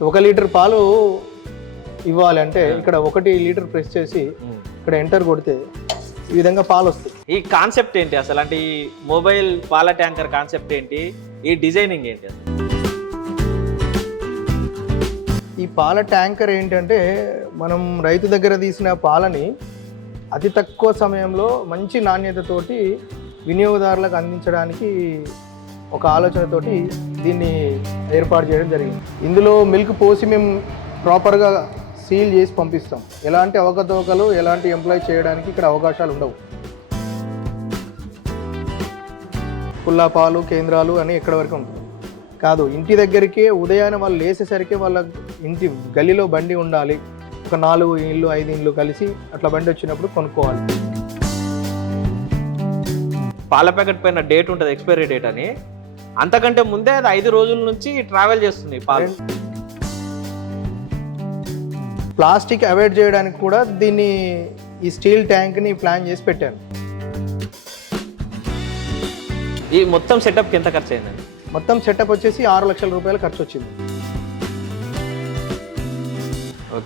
ఒక లీటర్ పాలు ఇవ్వాలి అంటే ఇక్కడ ఒకటి లీటర్ ప్రెస్ చేసి ఇక్కడ ఎంటర్ కొడితే ఈ విధంగా పాలు వస్తాయి ఈ కాన్సెప్ట్ ఏంటి అసలు? అంటే ఈ మొబైల్ పాల ట్యాంకర్ కాన్సెప్ట్ ఏంటి? ఈ డిజైనింగ్ ఏంటి అసలు? ఈ పాల ట్యాంకర్ ఏంటంటే మనం రైతు దగ్గర తీసిన పాలని అతి తక్కువ సమయంలో మంచి నాణ్యతతోటి వినియోగదారులకు అందించడానికి ఒక ఆలోచనతోటి దీన్ని ఏర్పాటు చేయడం జరిగింది. ఇందులో మిల్క్ పోసి మేము ప్రాపర్గా సీల్ చేసి పంపిస్తాం. ఎలాంటి అవకతవకలు ఎలాంటి ఎంప్లాయ్ చేయడానికి ఇక్కడ అవకాశాలు ఉండవు. పుల్లా పాలు కేంద్రాలు అని ఎక్కడ వరకు ఉంటుంది కాదు ఇంటి దగ్గరికే ఉదయాన్నే వాళ్ళు లేసేసరికి వాళ్ళ ఇంటి గల్లీలో బండి ఉండాలి. ఒక నాలుగు ఇళ్ళు ఐదు ఇళ్ళు కలిసి అట్లా బండి వచ్చినప్పుడు కొనుక్కోవాలి. పాల ప్యాకెట్ పైన డేట్ ఉంటుంది ఎక్స్పైరీ డేట్ అని. అంతకంటే ముందే అది ఐదు రోజుల నుంచి ట్రావెల్ చేస్తుంది పాలు. ప్లాస్టిక్ అవాయిడ్ చేయడానికి కూడా దీన్ని ఈ స్టీల్ ట్యాంక్ని ప్లాన్ చేసి పెట్టాను ఈ మొత్తం సెటప్కి ఎంత ఖర్చు అయిందండి? మొత్తం సెటప్ వచ్చేసి ఆరు లక్షల రూపాయలు ఖర్చు వచ్చింది.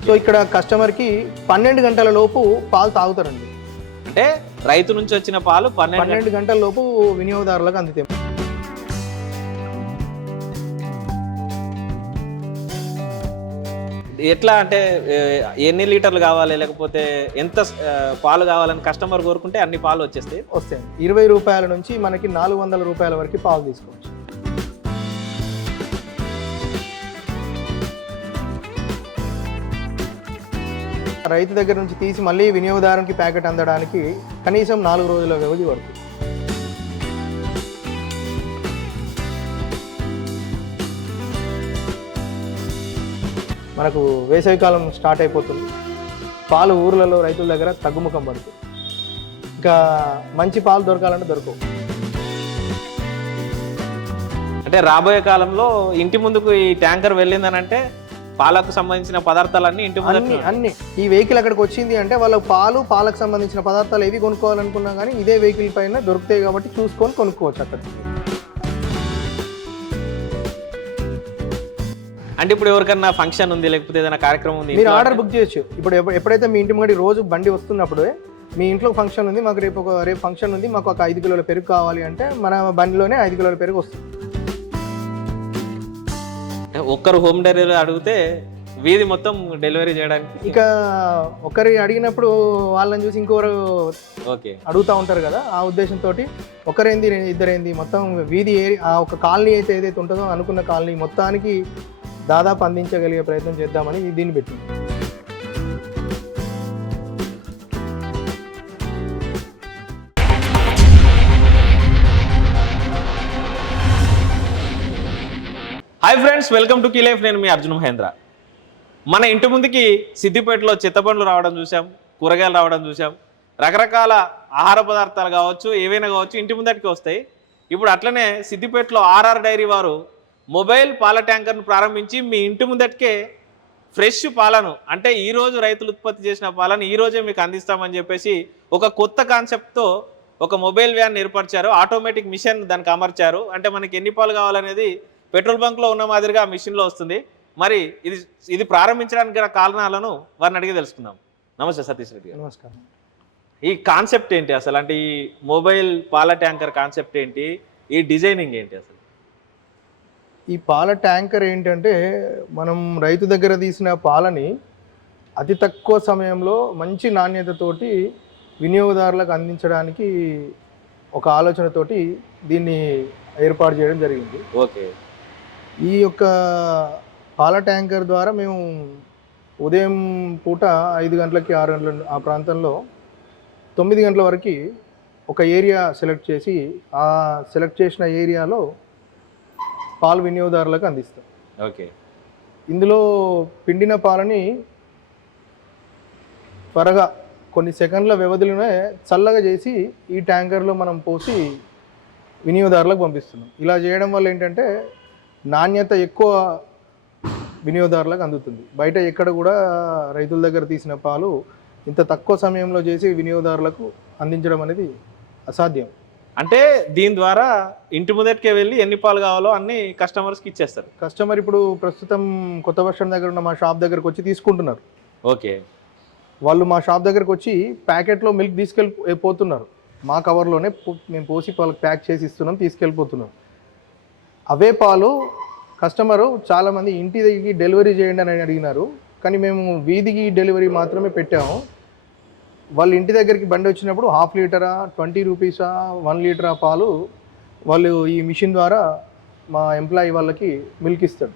సో ఇక్కడ కస్టమర్కి పన్నెండు గంటల లోపు పాలు తాగుతారండి. అంటే రైతు నుంచి వచ్చిన పాలు పన్నెండు పన్నెండు గంటల లోపు వినియోగదారులకు అందుతాయి ఎట్లా అంటే ఎన్ని లీటర్లు కావాలి? లేకపోతే ఎంత పాలు కావాలని కస్టమర్ కోరుకుంటే అన్ని పాలు వచ్చేస్తాయి. వస్తాయి. ఇరవై రూపాయల నుంచి మనకి నాలుగు వందల రూపాయల వరకు పాలు తీసుకోవచ్చు. రైతు దగ్గర నుంచి తీసి మళ్ళీ వినియోగదారునికి ప్యాకెట్ అందడానికి కనీసం నాలుగు రోజుల వ్యవధి పడుతుంది. మనకు వేసవికాలం స్టార్ట్ అయిపోతుంది. పాలు ఊర్లలో రైతుల దగ్గర తగ్గుముఖం పడుతుంది. ఇంకా మంచి పాలు దొరకాలంటే దొరకవు. అంటే రాబోయే కాలంలో ఇంటి ముందుకు ఈ ట్యాంకర్ వెళ్ళిందని అంటే పాలకు సంబంధించిన పదార్థాలన్నీ ఇంటి ముందు అన్ని అన్ని. ఈ వెహికల్ అక్కడికి వచ్చింది అంటే వాళ్ళ పాలు పాలకు సంబంధించిన పదార్థాలు ఏవి కొనుక్కోవాలనుకున్నా కానీ ఇదే వెహికల్ పైన దొరుకుతాయి కాబట్టి చూసుకొని కొనుక్కోవచ్చు అక్కడ. అంటే ఇప్పుడు ఎవరికన్నా ఫంక్షన్ ఉంది లేకపోతే ఏదైనా కార్యక్రమం ఉంది మీరు ఆర్డర్ బుక్ చేయొచ్చు. ఇప్పుడు ఎప్ప- ఎప్పుడైతే మీ ఇంటి ముంగడి రోజు బండి వస్తున్నప్పుడు మీ ఇంట్లో ఫంక్షన్ ఉంది మాకు రేపు ఒక రేపు ఫంక్షన్ ఉంది మాకు ఒక ఐదు కిలోల పెరుగు కావాలి అంటే మన బండిలోనే ఐదు కిలోల పెరుగు వస్తుంది. ఒక్కరు హోమ్ డెలివరీ అడిగితే వీధి మొత్తం డెలివరీ చేయడానికి ఇక ఒకరి అడిగినప్పుడు వాళ్ళని చూసి ఇంకొకరు ఓకే. అడుగుతూ ఉంటారు కదా ఆ ఉద్దేశంతో ఒకరేంది ఇద్దరేంది మొత్తం వీధి ఏరి ఆ ఒక కాలనీ అయితే ఏదైతే ఉంటుందో అనుకున్న కాలనీ మొత్తానికి దాదాపు అందించగలిగే ప్రయత్నం చేద్దామని దీన్ని పెట్టింది hi friends welcome to key life నేను మీ అర్జున్ మహేంద్ర. మన ఇంటి ముందుకి సిద్దిపేటలో చెత్తపండ్లు రావడం చూసాం కూరగాయలు రావడం చూసాం రకరకాల ఆహార పదార్థాలు కావచ్చు ఏవైనా కావచ్చు ఇంటి ముందటికి వస్తాయి. ఇప్పుడు అట్లనే సిద్దిపేటలో ఆర్ఆర్ డైరీ వారు మొబైల్ పాల ట్యాంకర్ను ప్రారంభించి మీ ఇంటి ముందటికే ఫ్రెష్ పాలను అంటే ఈ రోజు రైతులు ఉత్పత్తి చేసిన పాలను ఈ రోజే మీకు అందిస్తామని చెప్పేసి ఒక కొత్త కాన్సెప్ట్తో ఒక మొబైల్ వ్యాన్ ఏర్పరిచారు. ఆటోమేటిక్ మిషన్ దానికి అమర్చారు. అంటే మనకి ఎన్ని పాలు కావాలనేది పెట్రోల్ బంక్లో ఉన్న మాదిరిగా ఆ మిషన్లో వస్తుంది. మరి ఇది ఇది ప్రారంభించడానికి గల కారణాలను వారిని అడిగి తెలుసుకుందాం. నమస్తే సతీష్ రెడ్డి గారు. నమస్కారం. ఈ కాన్సెప్ట్ ఏంటి అసలు? అంటే ఈ మొబైల్ పాల ట్యాంకర్ కాన్సెప్ట్ ఏంటి? ఈ డిజైనింగ్ ఏంటి అసలు? ఈ పాల ట్యాంకర్ ఏంటంటే మనం రైతు దగ్గర తీసిన పాలని అతి తక్కువ సమయంలో మంచి నాణ్యతతోటి వినియోగదారులకు అందించడానికి ఒక ఆలోచనతోటి దీన్ని ఏర్పాటు చేయడం జరిగింది. ఓకే. ఈ యొక్క పాల ట్యాంకర్ ద్వారా మేము ఉదయం పూట ఐదు గంటలకి ఆరు గంటల ఆ ప్రాంతంలో తొమ్మిది గంటల వరకు ఒక ఏరియా సెలెక్ట్ చేసి ఆ సెలెక్ట్ చేసిన ఏరియాలో పాలు వినియోగదారులకు అందిస్తాం. ఓకే. ఇందులో పిండిన పాలని త్వరగా కొన్ని సెకండ్ల వ్యవధిలోనే చల్లగా చేసి ఈ ట్యాంకర్లో మనం పోసి వినియోగదారులకు పంపిస్తున్నాం. ఇలా చేయడం వల్ల ఏంటంటే నాణ్యత ఎక్కువ వినియోగదారులకు అందుతుంది. బయట ఎక్కడ కూడా రైతుల దగ్గర తీసిన పాలు ఇంత తక్కువ సమయంలో చేసి వినియోగదారులకు అందించడం అనేది అసాధ్యం. అంటే దీని ద్వారా ఇంటి ముందటికే వెళ్ళి ఎన్ని పాలు కావాలో అన్ని కస్టమర్స్కి ఇచ్చేస్తారు. కస్టమర్ ఇప్పుడు ప్రస్తుతం కొత్త బస్ స్టాండ్ దగ్గర ఉన్న మా షాప్ దగ్గరకు వచ్చి తీసుకుంటున్నారు. ఓకే. వాళ్ళు మా షాప్ దగ్గరకు వచ్చి ప్యాకెట్లో మిల్క్ తీసుకెళ్ళి పోతున్నారు. మా కవర్లోనే పో- మేము పోసి వాళ్ళకి ప్యాక్ చేసి ఇస్తున్నాం తీసుకెళ్ళిపోతున్నాం. అవే పాలు కస్టమరు చాలామంది ఇంటి దగ్గరికి డెలివరీ చేయండి అని అడిగినారు. కానీ మేము వీధికి డెలివరీ మాత్రమే పెట్టాము. వాళ్ళు ఇంటి దగ్గరికి బండి వచ్చినప్పుడు హాఫ్ లీటరా ట్వంటీ రూపీసా వన్ లీటరా పాలు వాళ్ళు ఈ మిషన్ ద్వారా మా ఎంప్లాయీ వాళ్ళకి మిల్క్ ఇస్తాడు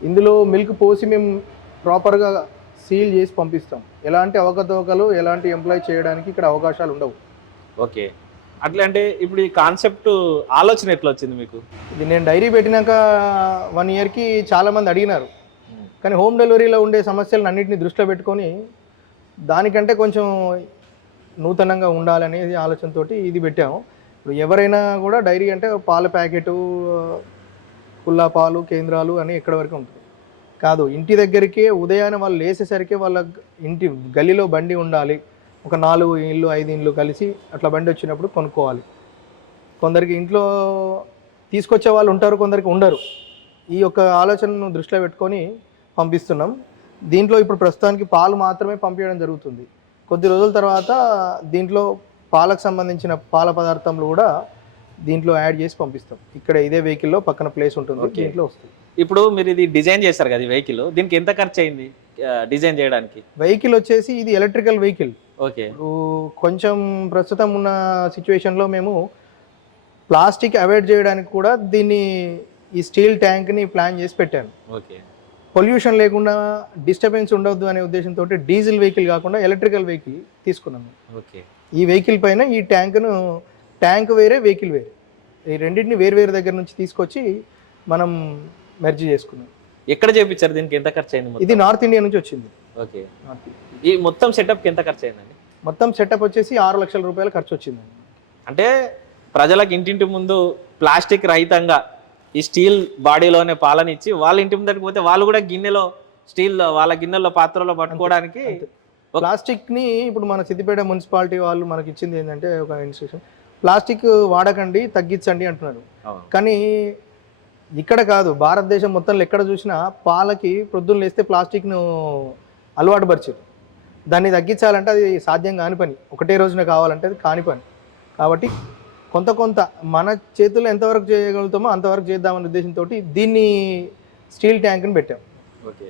ఇందులో మిల్క్ పోసి మేము ప్రాపర్గా సీల్ చేసి పంపిస్తాం. ఎలాంటి అవకతవకలు ఎలాంటి ఎంప్లాయ్ చేయడానికి ఇక్కడ అవకాశాలు ఉండవు. ఓకే. అట్లా అంటే ఇప్పుడు ఈ కాన్సెప్ట్ ఆలోచన ఎట్లా వచ్చింది మీకు? ఇది నేను డైరీ పెట్టినాక వన్ ఇయర్కి చాలామంది అడిగినారు. కానీ హోమ్ డెలివరీలో ఉండే సమస్యలను అన్నింటినీ దృష్టిలో పెట్టుకొని దానికంటే కొంచెం నూతనంగా ఉండాలనేది ఆలోచనతోటి ఇది పెట్టాము. ఇప్పుడు ఎవరైనా కూడా డైరీ అంటే పాల ప్యాకెటు కుల్లా పాలు కేంద్రాలు అని ఎక్కడ వరకు ఉంటుంది. కాదు ఇంటి దగ్గరికే ఉదయాన్నే వాళ్ళు లేసేసరికి వాళ్ళ ఇంటి గల్లీలో బండి ఉండాలి. ఒక నాలుగు ఇళ్ళు ఐదు ఇళ్ళు కలిసి అట్లా బండి వచ్చినప్పుడు కొనుక్కోవాలి. కొందరికి ఇంట్లో తీసుకొచ్చే వాళ్ళు ఉంటారు కొందరికి ఉండరు. ఈ యొక్క ఆలోచనను దృష్టిలో పెట్టుకొని పంపిస్తున్నాం. దీంట్లో ఇప్పుడు ప్రస్తుతానికి పాలు మాత్రమే పంపించడం జరుగుతుంది. కొద్ది రోజుల తర్వాత దీంట్లో పాలకు సంబంధించిన పాల పదార్థంలు కూడా దీంట్లో యాడ్ చేసి పంపిస్తాం. ఇక్కడ ఇదే వెహికల్లో పక్కన ప్లేస్ ఉంటుంది. దీంట్లో వస్తుంది. ఇప్పుడు మీరు ఇది డిజైన్ చేశారు కదా వెహికల్ దీనికి ఎంత ఖర్చు అయింది డిజైన్ చేయడానికి? వెహికల్ వచ్చేసి ఇది ఎలక్ట్రికల్ వెహికల్ ఓకే. కొంచెం ప్రస్తుతం ఉన్న సిచ్యువేషన్లో మేము ప్లాస్టిక్ అవాయిడ్ చేయడానికి కూడా దీన్ని ఈ స్టీల్ ట్యాంక్ని ప్లాన్ చేసి పెట్టాను. ఓకే. పొల్యూషన్ లేకుండా డిస్టర్బెన్స్ ఉండవద్దు అనే ఉద్దేశంతో డీజిల్ వెహికల్ కాకుండా ఎలక్ట్రికల్ వెహికల్ తీసుకున్నాము ఓకే. ఈ వెహికల్ పైన ఈ ట్యాంక్ను ట్యాంక్ వేరే వెహికల్ వేరే. ఈ రెండింటిని వేరు వేరు దగ్గర నుంచి తీసుకొచ్చి మనం మెర్జ్ చేసుకున్నాం. ఎక్కడ చేపించారు? దీనికి ఎంత ఖర్చు అయింది? ఇది నార్త్ ఇండియా నుంచి వచ్చింది. ఓకే. ఈ మొత్తం సెటప్కి ఎంత ఖర్చు అయిందండి మొత్తం సెటప్ వచ్చేసి ఆరు లక్షల రూపాయల ఖర్చు వచ్చింది అంటే ప్రజలకు ఇంటింటి ముందు ప్లాస్టిక్ రహితంగా ఈ స్టీల్ బాడీలోనే పాలన ఇచ్చి వాళ్ళ ఇంటి ముందరికి పోతే వాళ్ళు కూడా గిన్నెలో స్టీల్ వాళ్ళ గిన్నెలో పాత్రలో పట్టుకోవడానికి అంతే. ప్లాస్టిక్ని ఇప్పుడు మన సిద్దిపేట మున్సిపాలిటీ వాళ్ళు మనకి ఇచ్చింది ఏంటంటే ఒక ఇన్స్ట్రక్షన్. ప్లాస్టిక్ వాడకండి తగ్గించండి అంటున్నారు. కానీ ఇక్కడ కాదు భారతదేశం మొత్తంలో ఎక్కడ చూసినా పాలకి ప్రొద్దున లేస్తే ప్లాస్టిక్ను అలవాటు పరిచారు దాన్ని తగ్గించాలంటే అది సాధ్యం కాని పని. ఒకటే రోజున కావాలంటే అది కాని పని. కాబట్టి కొంత కొంత మన చేతుల్లో ఎంతవరకు చేయగలుగుతామో అంతవరకు చేద్దామనే ఉద్దేశంతో దీన్ని స్టీల్ ట్యాంక్ని పెట్టాం. ఓకే.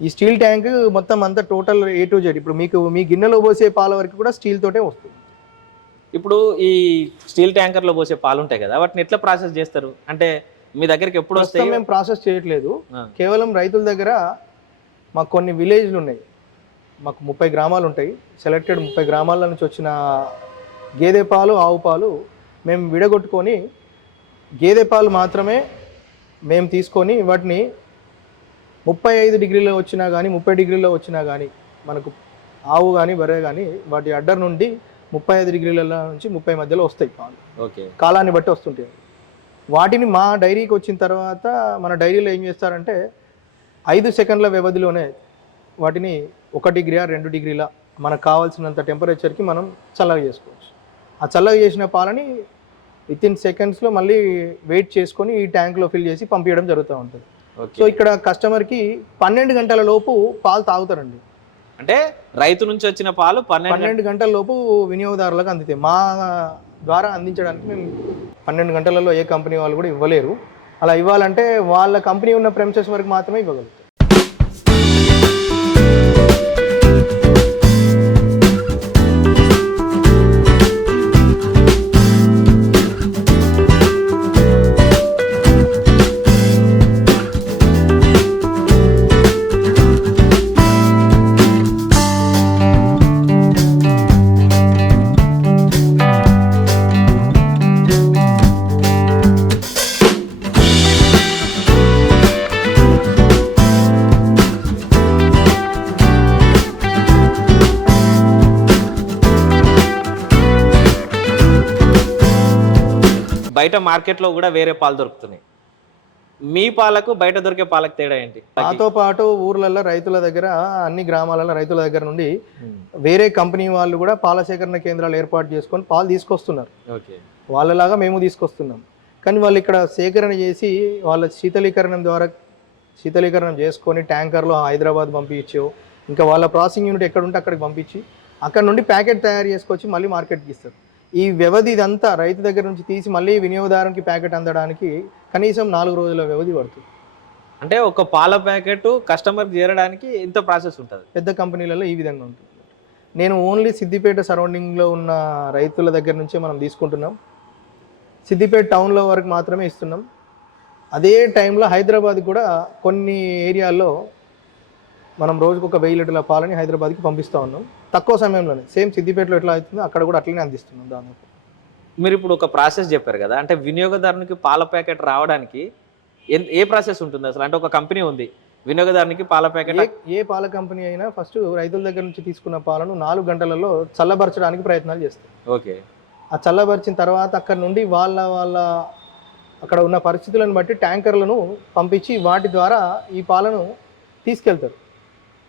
ఈ స్టీల్ ట్యాంక్ మొత్తం అంతా టోటల్ ఏ టు జెడ్ ఇప్పుడు మీకు మీ గిన్నెలో పోసే పాల వరకు కూడా స్టీల్ తోటే వస్తుంది. ఇప్పుడు ఈ స్టీల్ ట్యాంకర్లో పోసే పాలు ఉంటాయి కదా వాటిని ఎట్లా ప్రాసెస్ చేస్తారు? అంటే మీ దగ్గరికి ఎప్పుడు వస్తాయి? మేము ప్రాసెస్ చేయట్లేదు. కేవలం రైతుల దగ్గర మాకు కొన్ని విలేజ్లు ఉన్నాయి. మాకు ముప్పై గ్రామాలు ఉంటాయి. సెలెక్టెడ్ ముప్పై గ్రామాల నుంచి వచ్చిన గేదె పాలు ఆవు పాలు మేము విడగొట్టుకొని గేదె పాలు మాత్రమే మేము తీసుకొని వాటిని ముప్పై ఐదు డిగ్రీలో వచ్చినా కానీ ముప్పై డిగ్రీలో వచ్చినా కానీ మనకు ఆవు కానీ బర్రె కానీ వాటి అడ్డర్ నుండి ముప్పై ఐదు డిగ్రీల నుంచి ముప్పై మధ్యలో వస్తాయి పాలు. ఓకే. కాలాన్ని బట్టి వస్తుంటాయి. వాటిని మా డైరీకి వచ్చిన తర్వాత మన డైరీలో ఏం చేస్తారంటే ఐదు సెకండ్ల వ్యవధిలోనే వాటిని ఒక డిగ్రీయా రెండు డిగ్రీల మనకు కావాల్సినంత టెంపరేచర్కి మనం చల్లగా చేసుకోవచ్చు. ఆ చల్లగా చేసిన పాలని విత్ ఇన్ సెకండ్స్లో మళ్ళీ వెయిట్ చేసుకొని ఈ ట్యాంక్లో ఫిల్ చేసి పంపించడం జరుగుతూ ఉంటుంది. సో ఇక్కడ కస్టమర్కి పన్నెండు గంటల లోపు పాలు తాగుతారండి. అంటే రైతు నుంచి వచ్చిన పాలు పన్నెండు గంటల లోపు వినియోగదారులకు అందుతాయి మా ద్వారా అందించడానికి మేము పన్నెండు గంటలలో ఏ కంపెనీ వాళ్ళు కూడా ఇవ్వలేరు. అలా ఇవ్వాలంటే వాళ్ళ కంపెనీ ఉన్న ప్రెమిసెస్ వరకు మాత్రమే ఇవ్వగలుగుతారు బయట మార్కెట్లో కూడా వేరే పాలు దొరుకుతున్నాయి. మీ పాలకు బయట దొరికే పాలకు తేడా ఏంటి? దాంతో పాటు ఊర్లలో రైతుల దగ్గర అన్ని గ్రామాలలో రైతుల దగ్గర నుండి వేరే కంపెనీ వాళ్ళు కూడా పాల సేకరణ కేంద్రాలు ఏర్పాటు చేసుకొని పాలు తీసుకొస్తున్నారు. వాళ్ళలాగా మేము తీసుకొస్తున్నాం. కానీ వాళ్ళు ఇక్కడ సేకరణ చేసి వాళ్ళ శీతలీకరణం ద్వారా శీతలీకరణం చేసుకొని ట్యాంకర్లో హైదరాబాద్ పంపించో ఇంకా వాళ్ళ ప్రాసెసింగ్ యూనిట్ ఎక్కడ ఉంటే అక్కడికి పంపించి అక్కడ నుండి ప్యాకెట్ తయారు చేసుకొచ్చి మళ్ళీ మార్కెట్కి ఇస్తారు. ఈ వ్యవధి ఇదంతా రైతు దగ్గర నుంచి తీసి మళ్ళీ వినియోగదారునికి ప్యాకెట్ అందడానికి కనీసం నాలుగు రోజుల వ్యవధి పడుతుంది. అంటే ఒక పాల ప్యాకెట్ కస్టమర్ చేరడానికి ఎంత ప్రాసెస్ ఉంటుంది. పెద్ద కంపెనీలలో ఈ విధంగా ఉంటుంది. నేను ఓన్లీ సిద్దిపేట సరౌండింగ్లో ఉన్న రైతుల దగ్గర నుంచే మనం తీసుకుంటున్నాం. సిద్దిపేట టౌన్లో వరకు మాత్రమే ఇస్తున్నాం. అదే టైంలో హైదరాబాద్ కూడా కొన్ని ఏరియాల్లో మనం రోజుకు ఒక వెయ్యి లీటర్ల పాలని హైదరాబాద్కి పంపిస్తూ ఉన్నాం. తక్కువ సమయంలోనే. సేమ్ సిద్దిపేటలో ఎట్లా అవుతుందో అక్కడ కూడా అట్లనే అందిస్తున్నాం దాదాపు. మీరు ఇప్పుడు ఒక ప్రాసెస్ చెప్పారు కదా అంటే వినియోగదారునికి పాల ప్యాకెట్ రావడానికి ఏ ప్రాసెస్ ఉంటుంది అసలు? అంటే ఒక కంపెనీ ఉంది వినియోగదారునికి పాల ప్యాకెట్ ఏ ఏ పాల కంపెనీ అయినా ఫస్ట్ రైతుల దగ్గర నుంచి తీసుకున్న పాలను నాలుగు గంటలలో చల్లబరచడానికి ప్రయత్నాలు చేస్తాయి ఓకే. ఆ చల్లబరిచిన తర్వాత అక్కడ నుండి వాళ్ళ వాళ్ళ అక్కడ ఉన్న పరిస్థితులను బట్టి ట్యాంకర్లను పంపించి వాటి ద్వారా ఈ పాలను తీసుకెళ్తారు.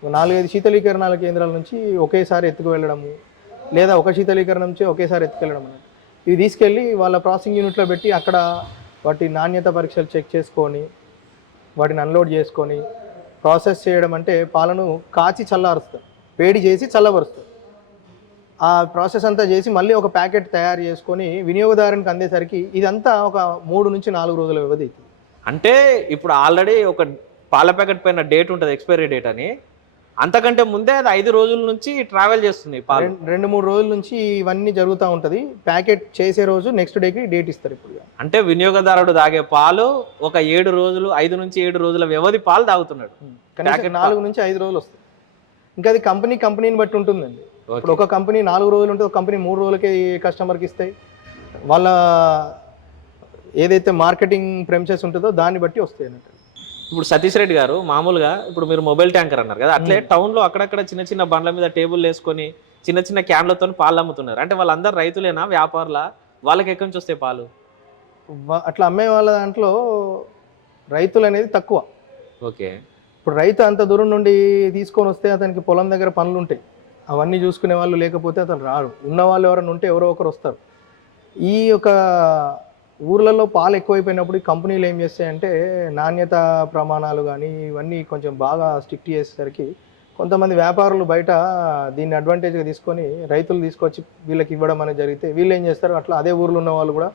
నాలుగైదు శీతలీకరణాల కేంద్రాల నుంచి ఒకేసారి ఎత్తుకు వెళ్ళడము లేదా ఒక శీతలీకరణ నుంచి ఒకేసారి ఎత్తుకెళ్ళడం అనేది ఇవి తీసుకెళ్ళి వాళ్ళ ప్రాసెసింగ్ యూనిట్లో పెట్టి అక్కడ వాటి నాణ్యత పరీక్షలు చెక్ చేసుకొని వాటిని అన్లోడ్ చేసుకొని ప్రాసెస్ చేయడం అంటే పాలను కాచి చల్లారుస్తారు. వేడి చేసి చల్లబరుస్తారు. ఆ ప్రాసెస్ అంతా చేసి మళ్ళీ ఒక ప్యాకెట్ తయారు చేసుకొని వినియోగదారునికి అందేసరికి ఇదంతా ఒక మూడు నుంచి నాలుగు రోజుల వ్యవధి అవుతుంది. అంటే ఇప్పుడు ఆల్రెడీ ఒక పాల ప్యాకెట్ పైన డేట్ ఉంటుంది ఎక్స్పైరీ డేట్ అని. అంతకంటే ముందే అది ఐదు రోజుల నుంచి ట్రావెల్ చేస్తుంది పాలు. రెండు మూడు రోజుల నుంచి ఇవన్నీ జరుగుతూ ఉంటుంది. ప్యాకెట్ చేసే రోజు నెక్స్ట్ డేకి డేట్ ఇస్తారు ఇప్పుడు. అంటే వినియోగదారుడు తాగే పాలు ఒక ఏడు రోజులు ఐదు నుంచి ఏడు రోజుల వ్యవధి పాలు తాగుతున్నాడు. నాలుగు నుంచి ఐదు రోజులు వస్తాయి. ఇంకా అది కంపెనీ కంపెనీని బట్టి ఉంటుందండి. ఇప్పుడు ఒక కంపెనీ నాలుగు రోజులు ఉంటే ఒక కంపెనీ మూడు రోజులకే కస్టమర్కి ఇస్తాయి. వాళ్ళ ఏదైతే మార్కెటింగ్ ప్రెమిసెస్ ఉంటుందో దాన్ని బట్టి వస్తాయి అన్నట్టు. ఇప్పుడు సతీష్ రెడ్డి గారు మామూలుగా ఇప్పుడు మీరు మొబైల్ ట్యాంకర్ అన్నారు కదా అట్లే టౌన్లో అక్కడక్కడ చిన్న చిన్న బండ్ల మీద టేబుల్ వేసుకొని చిన్న చిన్న క్యాన్లతో పాలు అమ్ముతున్నారు. అంటే వాళ్ళందరూ రైతులేనా వ్యాపారులా? వాళ్ళకి ఎక్కడి నుంచి వస్తాయి పాలు? అట్లా అమ్మే వాళ్ళ దాంట్లో రైతులు అనేది తక్కువ. ఓకే. ఇప్పుడు రైతు అంత దూరం నుండి తీసుకొని వస్తే అతనికి పొలం దగ్గర పనులు ఉంటాయి. అవన్నీ చూసుకునే వాళ్ళు లేకపోతే అతను రాడు ఉన్న వాళ్ళు ఎవరైనా ఉంటే ఎవరో ఒకరు వస్తారు. ఈ యొక్క ఊర్లలో పాలు ఎక్కువైపోయినప్పుడు ఈ కంపెనీలు ఏం చేస్తాయంటే నాణ్యత ప్రమాణాలు కానీ ఇవన్నీ కొంచెం బాగా స్ట్రిక్ట్ చేసేసరికి కొంతమంది వ్యాపారులు బయట దీన్ని అడ్వాంటేజ్గా తీసుకొని రైతులు తీసుకొచ్చి వీళ్ళకి ఇవ్వడం అనేది జరిగితే వీళ్ళు ఏం చేస్తారు? అట్లా అదే ఊర్లో ఉన్న వాళ్ళు కూడా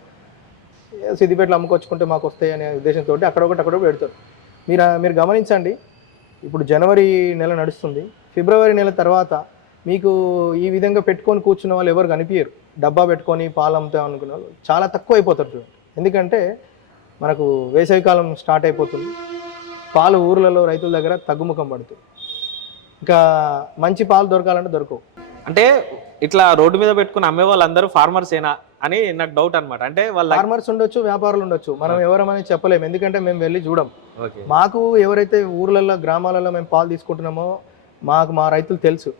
సిద్దిపేటలు అమ్ముకొచ్చుకుంటే మాకు వస్తాయి అనే ఉద్దేశంతో అక్కడ ఒకటి అక్కడ ఒకటి పెడతారు. మీరు మీరు గమనించండి. ఇప్పుడు జనవరి నెల నడుస్తుంది. ఫిబ్రవరి నెల తర్వాత మీకు ఈ విధంగా పెట్టుకొని కూర్చున్న వాళ్ళు ఎవరు కనిపించరు డబ్బా పెట్టుకొని పాలు అమ్ముతాం అనుకున్న వాళ్ళు. చాలా తక్కువ అయిపోతారు చూడండి. ఎందుకంటే మనకు వేసవికాలం స్టార్ట్ అయిపోతుంది. పాలు ఊర్లలో రైతుల దగ్గర తగ్గుముఖం పడుతుంది. ఇంకా మంచి పాలు దొరకాలంటే దొరకవు. అంటే ఇట్లా రోడ్డు మీద పెట్టుకుని అమ్మే వాళ్ళందరూ ఫార్మర్స్ ఏనా అని నాకు డౌట్ అన్నమాట. అంటే వాళ్ళ ఫార్మర్స్ ఉండొచ్చు వ్యాపారులు ఉండొచ్చు. మనం ఎవరమని చెప్పలేము ఎందుకంటే మేము వెళ్ళి చూడం. మాకు ఎవరైతే ఊర్లలో గ్రామాలలో మేము పాలు తీసుకుంటున్నామో మాకు మా రైతులు తెలుసు.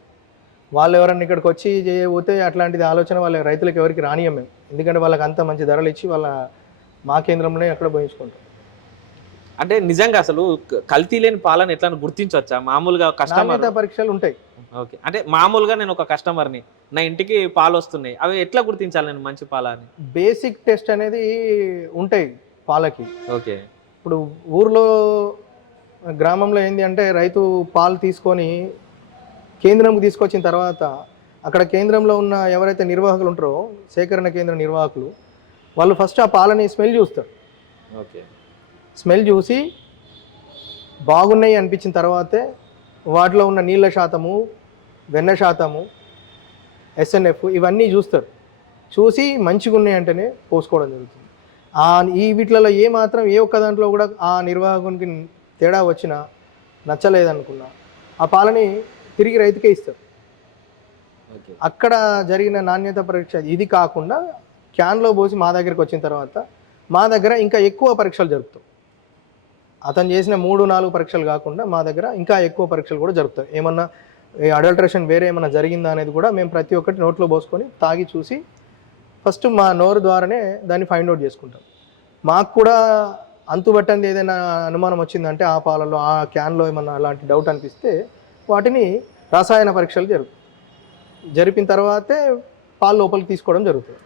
వాళ్ళు ఎవరన్నా ఇక్కడికి వచ్చి చేయబోతే అట్లాంటిది ఆలోచన వాళ్ళ రైతులకు ఎవరికి రానియం మేము. ఎందుకంటే వాళ్ళకి అంత మంచి ధరలు ఇచ్చి వాళ్ళ మా కేంద్రంలోనే అక్కడ పోయించుకుంటాం. అంటే నిజంగా అసలు కల్తీ లేని పాలను ఎట్లా గుర్తించవచ్చా మామూలుగా కస్టమర్ పరీక్షలు ఉంటాయి. ఓకే. అంటే మామూలుగా నేను ఒక కస్టమర్ని నా ఇంటికి పాలు వస్తున్నాయి అవి ఎట్లా గుర్తించాలి నేను మంచి పాల అని బేసిక్ టెస్ట్ అనేది ఉంటాయి పాలకి. ఓకే. ఇప్పుడు ఊర్లో గ్రామంలో ఏంది అంటే రైతు పాలు తీసుకొని కేంద్రంకి తీసుకొచ్చిన తర్వాత అక్కడ కేంద్రంలో ఉన్న ఎవరైతే నిర్వాహకులు ఉంటారో సేకరణ కేంద్ర నిర్వాహకులు వాళ్ళు ఫస్ట్ ఆ పాలని స్మెల్ చూస్తారు. ఓకే. స్మెల్ చూసి బాగున్నాయి అనిపించిన తర్వాతే వాటిలో ఉన్న నీళ్ళ శాతము వెన్న శాతము ఎస్ఎన్ఎఫ్ ఇవన్నీ చూస్తారు. చూసి మంచిగా ఉన్నాయి అంటేనే పోసుకోవడం జరుగుతుంది. ఆ ఈ వీటిలలో ఏ మాత్రం ఏ ఒక్క దాంట్లో కూడా ఆ నిర్వాహకునికి తేడా వచ్చినా నచ్చలేదనుకున్నా ఆ పాలని తిరిగి రైతుకే ఇస్తారు. ఓకే. అక్కడ జరిగిన నాణ్యత పరీక్ష ఇది కాకుండా క్యాన్లో పోసి మా దగ్గరికి వచ్చిన తర్వాత మా దగ్గర ఇంకా ఎక్కువ పరీక్షలు జరుపుతాం. అతను చేసిన మూడు నాలుగు పరీక్షలు కాకుండా మా దగ్గర ఇంకా ఎక్కువ పరీక్షలు కూడా జరుపుతాయి ఏమన్నా అడల్ట్రేషన్ వేరే ఏమైనా జరిగిందా అనేది కూడా మేము ప్రతి ఒక్కటి నోట్లో పోసుకొని తాగి చూసి ఫస్ట్ మా నోరు ద్వారానే దాన్ని ఫైండ్ అవుట్ చేసుకుంటాం. మాకు కూడా అంతుబట్టంది ఏదైనా అనుమానం వచ్చిందంటే ఆ పాలలో ఆ క్యాన్లో ఏమన్నా అలాంటి డౌట్ అనిపిస్తే వాటిని రసాయన పరీక్షలు జరుగుతాయి జరిపిన తర్వాతే పాలు లోపలికి తీసుకోవడం జరుగుతుంది.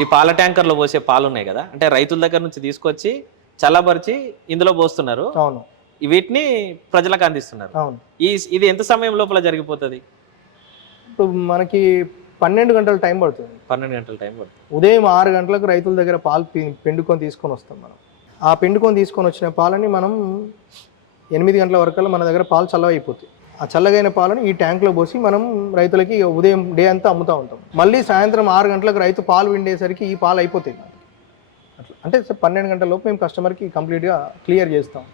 ఈ పాల ట్యాంకర్లో పోసే పాలు ఉన్నాయి కదా. అంటే రైతుల దగ్గర నుంచి తీసుకొచ్చి చల్లబరిచి ఇందులో పోస్తున్నారు. అవును. వీటిని ప్రజలకు అందిస్తున్నారు. అవును. ఈ ఇది ఎంత సమయం లోపల జరిగిపోతుంది? ఇప్పుడు మనకి పన్నెండు గంటల టైం పడుతుంది. పన్నెండు గంటల టైం పడుతుంది. ఉదయం ఆరు గంటలకు రైతుల దగ్గర పాలు పిండుకొని తీసుకొని వస్తాం మనం. ఆ పిండుకొని తీసుకొని వచ్చిన పాలని మనం ఎనిమిది గంటల వరకు మన దగ్గర పాలు చల్లవైపోతాయి. ఆ చల్లగైన పాలను ఈ ట్యాంక్లో పోసి మనం రైతులకి ఉదయం డే అంతా అమ్ముతూ ఉంటాం. మళ్ళీ సాయంత్రం ఆరు గంటలకు రైతు పాలు పిండేసరికి ఈ పాలు అయిపోతాయి. అట్లా అంటే పన్నెండు గంటల లోపు మేము కస్టమర్కి కంప్లీట్గా క్లియర్ చేస్తాం.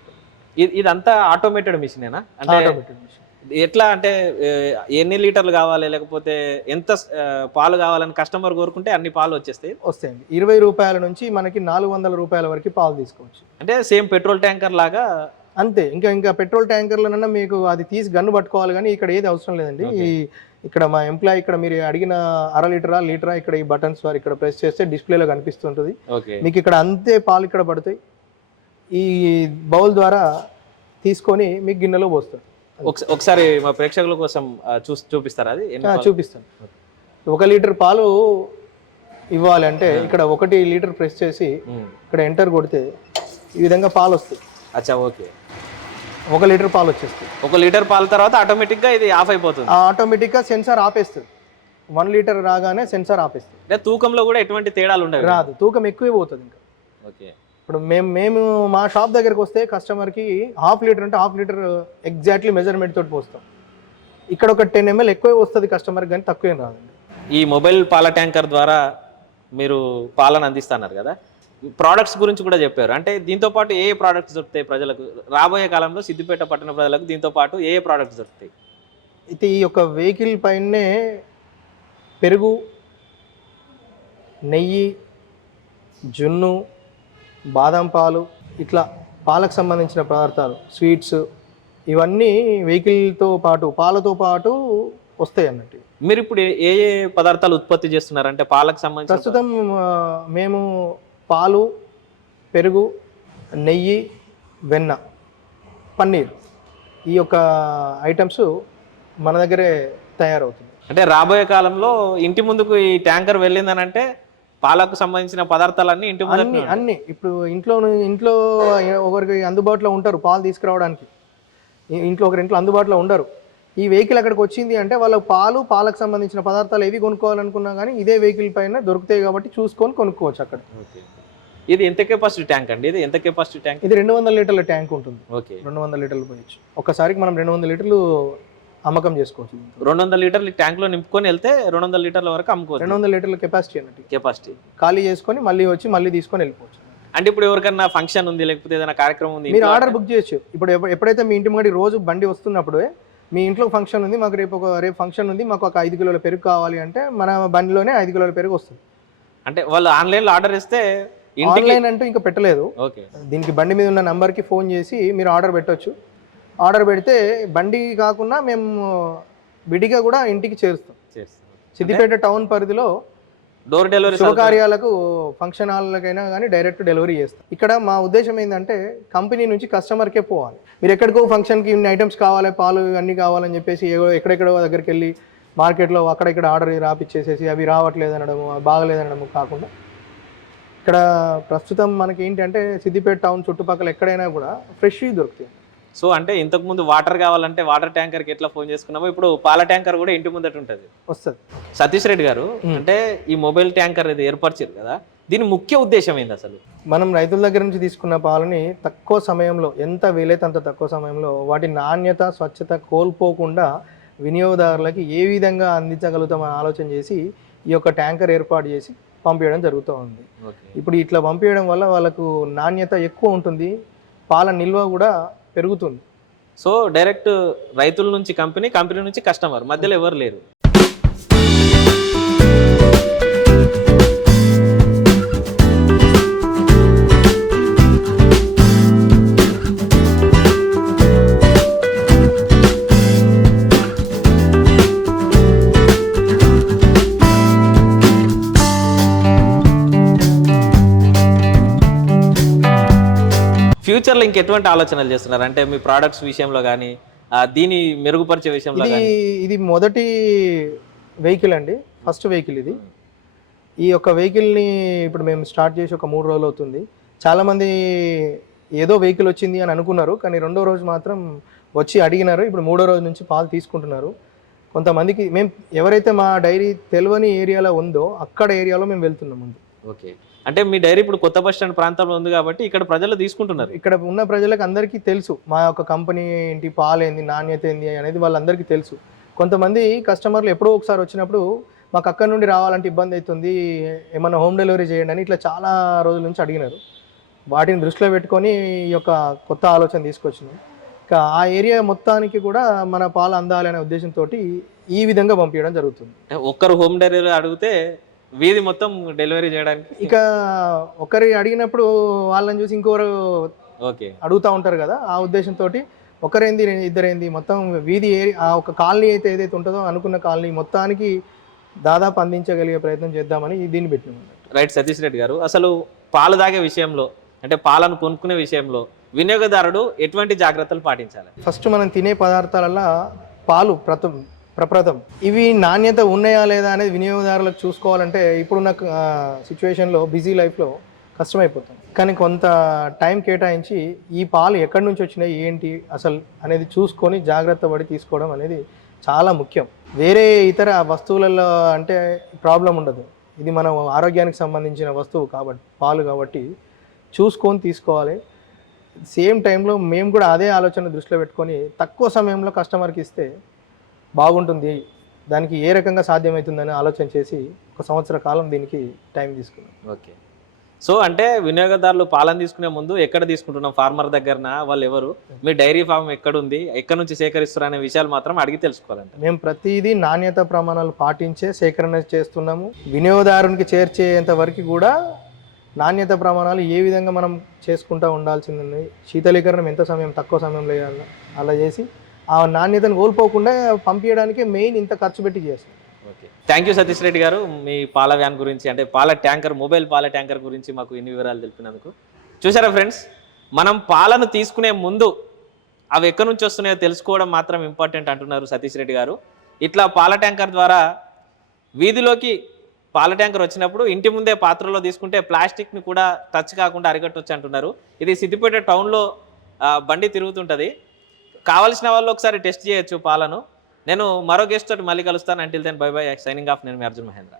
ఇది ఇదంతా ఆటోమేటెడ్ మిషనేనా? అంటే ఆటోమేటెడ్ మిషన్. ఎట్లా అంటే ఎన్ని లీటర్లు కావాలి లేకపోతే ఎంత పాలు కావాలని కస్టమర్ కోరుకుంటే అన్ని పాలు వచ్చేస్తాయి? వస్తాయండి. ఇరవై రూపాయల నుంచి మనకి నాలుగు వందల రూపాయల వరకు పాలు తీసుకోవచ్చు. అంటే సేమ్ పెట్రోల్ ట్యాంకర్ లాగా అంతే. ఇంకా ఇంకా పెట్రోల్ ట్యాంకర్లనన్నా మీకు అది తీసి గన్ను పట్టుకోవాలి కానీ ఇక్కడ ఏది అవసరం లేదండి. ఈ ఇక్కడ మా ఎంప్లాయ్ ఇక్కడ మీరు అడిగిన అర లీటరా లీటరా ఇక్కడ ఈ బటన్స్ వారు ఇక్కడ ప్రెస్ చేస్తే డిస్ప్లేలో కనిపిస్తుంటుంది. మీకు ఇక్కడ అంతే పాలు ఇక్కడ పడతాయి. ఈ బౌల్ ద్వారా తీసుకొని మీకు గిన్నెలో పోస్తారు. ఒకస- ఒకసారి మా ప్రేక్షకుల కోసం చూసి చూపిస్తారా అది? చూపిస్తాను. ఒక లీటర్ పాలు ఇవ్వాలి అంటే ఇక్కడ ఒకటి లీటర్ ప్రెస్ చేసి. ఇక్కడ ఎంటర్ కొడితే ఈ విధంగా పాలు వస్తాయి అచ్చా ఓకే. ఒక లీటర్ పాలు వచ్చేస్తాయి ఒక లీటర్ పాల తర్వాత ఆటోమేటిక్గా ఇది ఆఫ్ అయిపోతుంది. ఆటోమేటిక్గా సెన్సార్ ఆపేస్తుంది. వన్ లీటర్ రాగానే సెన్సార్ ఆపేస్తుంది. అంటే తూకంలో కూడా ఎటువంటి తేడాలు ఉండవు. రాదు. తూకం ఎక్కువే పోతుంది ఇంకా. ఓకే. ఇప్పుడు మేము మేము మా షాప్ దగ్గరికి వస్తే కస్టమర్కి హాఫ్ లీటర్ అంటే హాఫ్ లీటర్ ఎగ్జాక్ట్లీ మెజర్మెంట్ తోటి పోస్తాం. ఇక్కడ ఒక టెన్ ఎంఎల్ ఎక్కువే వస్తుంది కస్టమర్ కానీ తక్కువేం రాదండి. ఈ మొబైల్ పాల ట్యాంకర్ ద్వారా మీరు పాలను అందిస్తున్నారు కదా? ప్రోడక్ట్స్ గురించి కూడా చెప్పారు. అంటే దీంతో పాటు ఏ ఏ ప్రోడక్ట్స్ దొరుకుతాయి ప్రజలకు? రాబోయే కాలంలో సిద్దిపేట పట్టణ ప్రజలకు దీంతో పాటు ఏ ఏ ప్రోడక్ట్స్ దొరుకుతాయి? అయితే ఈ యొక్క వెహికల్ పైనే పెరుగు నెయ్యి జున్ను బాదం పాలు ఇట్లా పాలకు సంబంధించిన పదార్థాలు స్వీట్స్ ఇవన్నీ వెహికల్తో పాటు పాలతో పాటు వస్తాయి అన్నట్టు. మీరు ఇప్పుడు ఏ- ఏ పదార్థాలు ఉత్పత్తి చేస్తున్నారు? అంటే పాలకు సంబంధించిన ప్రస్తుతం మేము పాలు పెరుగు నెయ్యి వెన్న పన్నీర్ ఈ యొక్క ఐటమ్స్ మన దగ్గరే తయారవుతుంది. అంటే రాబోయే కాలంలో ఇంటి ముందుకు ఈ ట్యాంకర్ వెళ్ళిందని అంటే పాలకు సంబంధించిన పదార్థాలన్నీ ఇంటి ముందు అన్ని అన్ని. ఇప్పుడు ఇంట్లో ఇంట్లో ఒకరికి అందుబాటులో ఉంటారు పాలు తీసుకురావడానికి. ఇంట్లో ఒకరి ఇంట్లో అందుబాటులో ఉండరు. ఈ వెహికల్ అక్కడికి వచ్చింది అంటే వాళ్ళ పాలు పాలకు సంబంధించిన పదార్థాలు ఏవి కొనుక్కోవాలనుకున్నా కానీ ఇదే వెహికల్ పైన దొరుకుతాయి కాబట్టి చూసుకొని కొనుక్కోవచ్చు అక్కడ. ఇది ఎంత కెపాసిటీ ట్యాంక్ అండి? ఇది ఎంత కెపాసిటీ ట్యాంక్? ఇది రెండు వందల లీటర్ల ట్యాంక్ ఉంటుంది. ఓకే. రెండు వందల లీటర్లు పోయచ్చు. ఒక్కసారికి మనం రెండు వందల లీటర్లు అమ్మకం చేసుకోవచ్చు. రెండు వందల లీటర్లు ట్యాంక్లో నింపుకొని వెళ్తే రెండు వందల లీటర్ల వరకు అమ్ముకోవచ్చు. రెండు వందల లీటర్ల కెపాసిటీ అన్నట్టు. కెపాసిటీ. ఖాళీ చేసుకొని మళ్ళీ వచ్చి మళ్ళీ తీసుకొని వెళ్ళిపోవచ్చు. అంటే ఇప్పుడు ఎవరికైనా ఫంక్షన్ ఉంది లేకపోతే ఏదైనా కార్యక్రమం ఉంది మీరు ఆర్డర్ బుక్ చేయొచ్చు. ఇప్పుడు ఎప్ప- ఎప్పుడైతే మీ ఇంటి ముంగడి రోజు బండి వస్తున్నప్పుడు మీ ఇంట్లో ఫంక్షన్ ఉంది మాకు రేపు ఒక రేపు ఫంక్షన్ ఉంది మాకు ఒక ఐదు కిలోల పెరుగు కావాలి అంటే మన బండిలోనే ఐదు కిలోల పెరుగు వస్తుంది. అంటే వాళ్ళు ఆన్లైన్లో ఆర్డర్ ఇస్తే ఆన్లైన్ అంటూ ఇంకా పెట్టలేదు. ఓకే. దీనికి బండి మీద ఉన్న నంబర్కి ఫోన్ చేసి మీరు ఆర్డర్ పెట్టొచ్చు. ఆర్డర్ పెడితే బండి కాకుండా మేము విడిగా కూడా ఇంటికి చేరుస్తాం. సిద్దిపేట టౌన్ పరిధిలో డోర్ డెలివరీ శుభకార్యాలకు ఫంక్షన్ హాల్లకైనా కానీ డైరెక్ట్ డెలివరీ చేస్తాం. ఇక్కడ మా ఉద్దేశం ఏంటంటే కంపెనీ నుంచి కస్టమర్కే పోవాలి. మీరు ఎక్కడికో ఫంక్షన్కి ఇన్ని ఐటమ్స్ కావాలి పాలు అన్నీ కావాలని చెప్పేసి ఎక్కడెక్కడో దగ్గరికి వెళ్ళి మార్కెట్లో అక్కడ ఇక్కడ ఆర్డర్ రాపిచ్చేసేసి అవి రావట్లేదు అనడము అవి బాగలేదనడము కాకుండా. ఇక్కడ ప్రస్తుతం మనకి ఏంటంటే సిద్దిపేట టౌన్ చుట్టుపక్కల ఎక్కడైనా కూడా ఫ్రెష్ దొరుకుతాయి. సో అంటే ఇంతకు ముందు వాటర్ కావాలంటే వాటర్ ట్యాంకర్కి ఎట్లా ఫోన్ చేసుకున్నామో ఇప్పుడు పాల ట్యాంకర్ కూడా ఇంటి ముందట ఉంటుంది. వస్తుంది. సతీష్ రెడ్డి గారు అంటే ఈ మొబైల్ ట్యాంకర్ ఇది ఏర్పరిచారు కదా దీని ముఖ్య ఉద్దేశం ఏంది అసలు? మనం రైతుల దగ్గర నుంచి తీసుకున్న పాలని తక్కువ సమయంలో ఎంత వీలైతే అంత తక్కువ సమయంలో వాటి నాణ్యత స్వచ్ఛత కోల్పోకుండా వినియోగదారులకి ఏ విధంగా అందించగలుగుతామని ఆలోచన చేసి ఈ యొక్క ట్యాంకర్ ఏర్పాటు చేసి పంపించడం జరుగుతూ ఉంది. ఇప్పుడు ఇట్లా పంపించడం వల్ల వాళ్ళకు నాణ్యత ఎక్కువ ఉంటుంది పాల నిల్వ కూడా పెరుగుతుంది. సో డైరెక్ట్ రైతుల నుంచి కంపెనీ కంపెనీ నుంచి కస్టమర్. మధ్యలో ఎవరు లేరు. ఫ్యూచర్లో ఇంకెటువంటి ఆలోచనలు చేస్తున్నారు? అంటే మీ ప్రోడక్ట్స్ విషయంలో కానీ దీని మెరుగుపరిచే విషయంలో ఇది ఇది మొదటి వెహికల్ అండి. ఫస్ట్ వెహికల్ ఇది. ఈ యొక్క వెహికల్ని ఇప్పుడు మేము స్టార్ట్ చేసి ఒక మూడు రోజులు అవుతుంది. చాలామంది ఏదో వెహికల్ వచ్చింది అని అనుకున్నారు. కానీ రెండో రోజు మాత్రం వచ్చి అడిగినారు. ఇప్పుడు మూడో రోజు నుంచి పాలు తీసుకుంటున్నారు. కొంతమందికి మేము ఎవరైతే మా డైరీ తెలియని ఏరియాలో ఉందో అక్కడ ఏరియాలో మేము వెళ్తున్నాం ముందు. ఓకే. అంటే మీ డైరీ ఇప్పుడు కొత్త బస్ స్టాండ్ ప్రాంతంలో ఉంది కాబట్టి ఇక్కడ ప్రజలు తీసుకుంటున్నారు. ఇక్కడ ఉన్న ప్రజలకు అందరికీ తెలుసు మా యొక్క కంపెనీ ఏంటి పాలు ఏంది నాణ్యత ఏంది అనేది వాళ్ళందరికీ తెలుసు. కొంతమంది కస్టమర్లు ఎప్పుడో ఒకసారి వచ్చినప్పుడు మాకు అక్కడ నుండి రావాలంటే ఇబ్బంది అవుతుంది ఏమన్నా హోమ్ డెలివరీ చేయండి అని ఇట్లా చాలా రోజుల నుంచి అడిగినారు. వాటిని దృష్టిలో పెట్టుకొని ఈ యొక్క కొత్త ఆలోచన తీసుకొచ్చినాం. ఇక ఆ ఏరియా మొత్తానికి కూడా మన పాలు అందాలి అనే ఉద్దేశంతో ఈ విధంగా పంపించడం జరుగుతుంది. ఒక్కరు హోమ్ డెలివరీ అడిగితే వీధి మొత్తం డెలివరీ చేయడానికి? ఇక ఒకరి అడిగినప్పుడు వాళ్ళని చూసి ఇంకొకరు ఓకే. అడుగుతూ ఉంటారు కదా ఆ ఉద్దేశంతో ఒకరేంది ఇద్దరేంది మొత్తం వీధి ఆ ఒక కాలనీ అయితే ఏదైతే ఉంటుందో అనుకున్న కాలనీ మొత్తానికి దాదాపు అందించగలిగే ప్రయత్నం చేద్దామని దీన్ని పెట్టినాం. రైట్ సతీష్ రెడ్డి గారు. అసలు పాలు తాగే విషయంలో అంటే పాలను కొనుక్కునే విషయంలో వినియోగదారుడు ఎటువంటి జాగ్రత్తలు పాటించాలి? ఫస్ట్ మనం తినే పదార్థాలలో పాలు ప్రథం ప్రప్రథం. ఇవి నాణ్యత ఉన్నాయా లేదా అనేది వినియోగదారులకు చూసుకోవాలంటే ఇప్పుడున్న సిచ్యువేషన్లో బిజీ లైఫ్లో కష్టమైపోతుంది. కానీ కొంత టైం కేటాయించి ఈ పాలు ఎక్కడి నుంచి వచ్చినాయి ఏంటి అసలు అనేది చూసుకొని జాగ్రత్త పడి తీసుకోవడం అనేది చాలా ముఖ్యం. వేరే ఇతర వస్తువులలో అంటే ప్రాబ్లం ఉండదు. ఇది మన ఆరోగ్యానికి సంబంధించిన వస్తువు కాబట్టి పాలు కాబట్టి చూసుకొని తీసుకోవాలి. సేమ్ టైంలో మేము కూడా అదే ఆలోచన దృష్టిలో పెట్టుకొని తక్కువ సమయంలో కస్టమర్కి ఇస్తే బాగుంటుంది. దానికి ఏ రకంగా సాధ్యమవుతుందని ఆలోచన చేసి ఒక సంవత్సర కాలం దీనికి టైం తీసుకున్నాం. ఓకే. సో అంటే వినియోగదారులు పాలను తీసుకునే ముందు ఎక్కడ తీసుకుంటున్నాం? ఫార్మర్ దగ్గరన? వాళ్ళు ఎవరు? మీ డైరీ ఫామ్ ఎక్కడుంది? ఎక్కడ నుంచి సేకరిస్తారు అనే విషయాలు మాత్రం అడిగి తెలుసుకోవాలంట. మేము ప్రతిదీ నాణ్యత ప్రమాణాలు పాటించే సేకరణ చేస్తున్నాము. వినియోగదారునికి చేర్చేంత వరకు కూడా నాణ్యత ప్రమాణాలు ఏ విధంగా మనం చేసుకుంటూ ఉండాల్సింది శీతలీకరణం ఎంత సమయం తక్కువ సమయంలో అలా చేసి ఆ నాణ్యతను కోల్పోకుండా పంపించడానికి మెయిన్ ఇంత ఖర్చు పెట్టి చేస్తాం okay. Thank you Satish Reddy garu. మీ పాల వ్యాన్ గురించి అంటే పాల ట్యాంకర్ మొబైల్ పాల ట్యాంకర్ గురించి మాకు ఇన్ని వివరాలు తెలిపినందుకు. చూసారా ఫ్రెండ్స్? మనం పాలను తీసుకునే ముందు అవి ఎక్కడి నుంచి వస్తున్నాయో తెలుసుకోవడం మాత్రం ఇంపార్టెంట్ అంటున్నారు సతీష్ రెడ్డి గారు. ఇట్లా పాల ట్యాంకర్ ద్వారా వీధిలోకి పాల ట్యాంకర్ వచ్చినప్పుడు ఇంటి ముందే పాత్రలో తీసుకుంటే ప్లాస్టిక్ని కూడా టచ్ కాకుండా అరికట్టవచ్చు అంటున్నారు. ఇది సిద్దిపేట టౌన్లో బండి తిరుగుతుంటుంది. కావలసిన వాళ్ళు ఒకసారి టెస్ట్ చేయొచ్చు పాలను. నేను మరో గెస్ట్ తోటి మళ్ళీ కలుస్తాను. Until then bye bye signing off నేను మీ అర్జున్ మహేంద్ర.